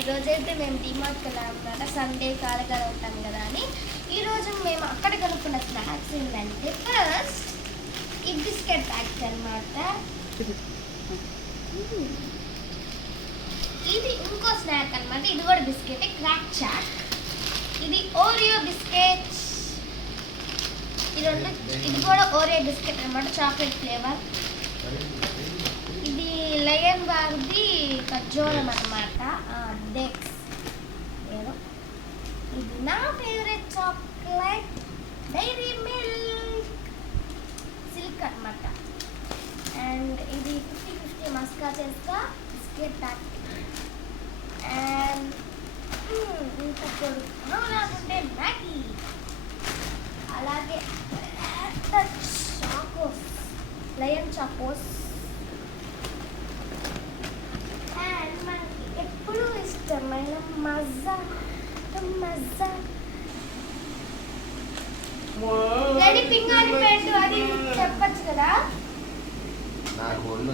ఈరోజు అయితే మేము డిమార్ట్కి వెళ్ళాం అనమాట సండే కాలకాల ఉంటాం కదా అని. ఈరోజు మేము అక్కడ కనుక్కున్న స్నాక్స్ ఏంటంటే ఫస్ట్ ఈ బిస్కెట్ ప్యాక్స్ అనమాట ఇది ఇంకో స్నాక్ అన్నమాట. ఇది కూడా బిస్కెట్ క్రాక్ చాక్ ఇది ఓరియో బిస్కెట్. ఇది రెండు ఇది కూడా ఓరియో బిస్కెట్ అన్నమాట చాక్లెట్ ఫ్లేవర్. ఇది లయన్ వారిది ఖర్జూరం అనమాట నా favourite chocolate Dairy Milk Silk అనమాట అండ్ ఇది ఫిఫ్టీ ఫిఫ్టీ మస్కా చేస్తా బిస్కెట్ ప్యాక్ అండ్ ఇంకా కొడుకు లేకుంటే మ్యాగీ అలాగే చాకోస్ లయన్ చాకోస్ అండ్ మనకి ఎప్పుడు ఇష్టమైన మజా మజా పింగాణి పెట్టు అది చెప్పచ్చు కదా? నాకు ఒళ్ళు